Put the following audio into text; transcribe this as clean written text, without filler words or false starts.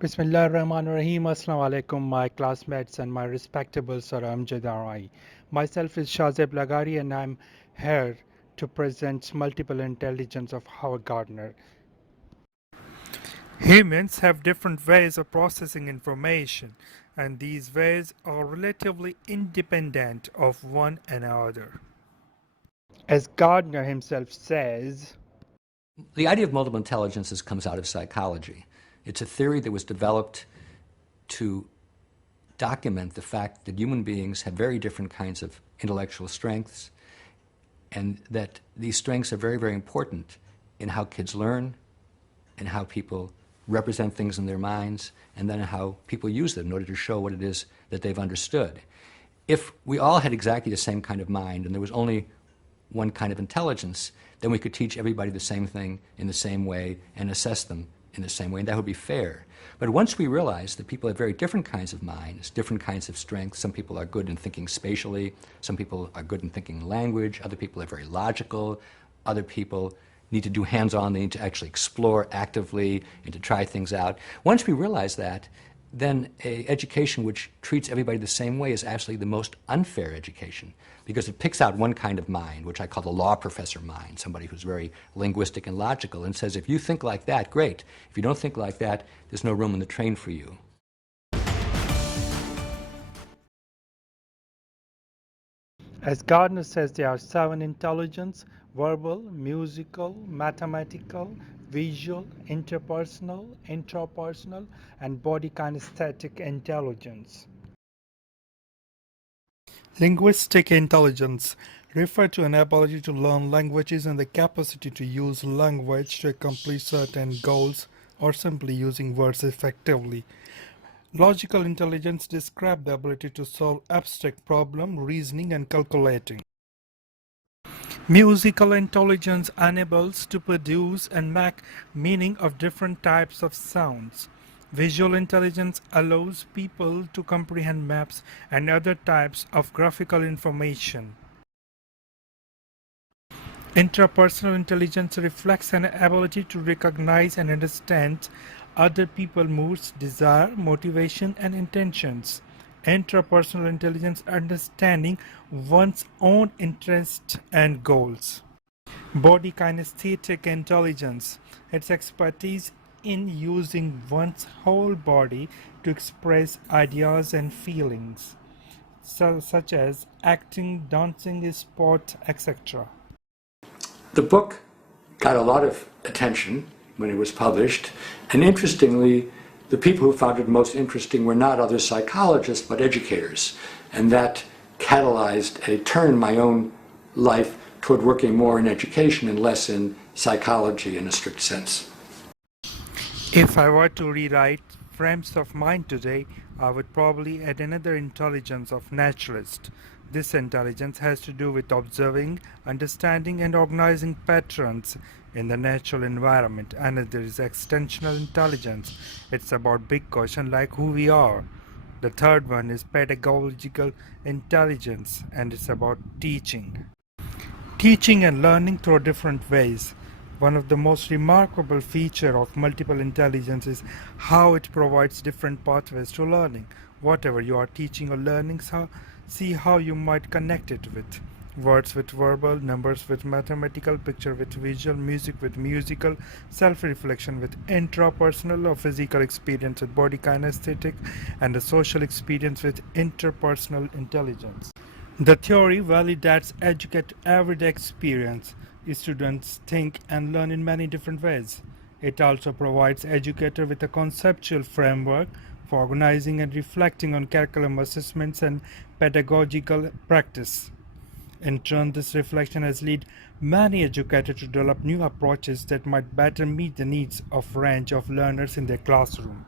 Bismillah ar-Rahman ar-Rahim. Assalamu alaikum, my classmates and my respectable Sir Amjad Arai. Myself is Shazeb Lagari and I'm here to present multiple intelligence of Howard Gardner. Humans have different ways of processing information, and these ways are relatively independent of one another. As Gardner himself says, The idea of multiple intelligences comes out of psychology. It's a theory that was developed to document the fact that human beings have very different kinds of intellectual strengths, and that these strengths are very, very important in how kids learn, and how people represent things in their minds, and then how people use them in order to show what it is that they've understood. If we all had exactly the same kind of mind and there was only one kind of intelligence, then we could teach everybody the same thing in the same way and assess them in the same way, and that would be fair. But once we realize that people have very different kinds of minds, different kinds of strengths, some people are good in thinking spatially, some people are good in thinking language, other people are very logical, other people need to do hands-on, they need to actually explore actively and to try things out. Once we realize that, then an education which treats everybody the same way is actually the most unfair education, because it picks out one kind of mind, which I call the law professor mind, somebody who's very linguistic and logical, and says, if you think like that, great. If you don't think like that, there's no room in the train for you. as Gardner says, there are 7 intelligence: verbal, musical, mathematical, visual, interpersonal, intrapersonal, and body kinesthetic intelligence. Linguistic intelligence refers to an ability to learn languages and the capacity to use language to accomplish certain goals or simply using words effectively. Logical intelligence describes the ability to solve abstract problems, reasoning, and calculating. Musical intelligence enables to produce and make meaning of different types of sounds. Visual intelligence allows people to comprehend maps and other types of graphical information. Intrapersonal intelligence reflects an ability to recognize and understand other people's moods, desire, motivation, and intentions. Intrapersonal intelligence understanding one's own interests and goals. Body kinesthetic intelligence, its expertise in using one's whole body to express ideas and feelings, such as acting, dancing, sport, etc. The book got a lot of attention when it was published, and interestingly, the people who found it most interesting were not other psychologists, but educators, and that catalyzed a turn in my own life toward working more in education and less in psychology in a strict sense. If I were to rewrite frames of mind today, I would probably add another intelligence of naturalist. This intelligence has to do with observing, understanding, and organizing patterns in the natural environment. Another is extensional intelligence. It's about big questions like who we are. The third one is pedagogical intelligence, and it's about teaching. Teaching and learning through different ways. One of the most remarkable features of multiple intelligence is how it provides different pathways to learning. Whatever you are teaching or learning, see how you might connect it with. Words with verbal, numbers with mathematical, picture with visual, music with musical, self-reflection with intrapersonal or physical experience with body kinesthetic, and the social experience with interpersonal intelligence. The theory validates educate everyday experience. Students think and learn in many different ways. It also provides educators with a conceptual framework for organizing and reflecting on curriculum assessments and pedagogical practice. In turn, this reflection has led many educators to develop new approaches that might better meet the needs of range of learners in their classroom.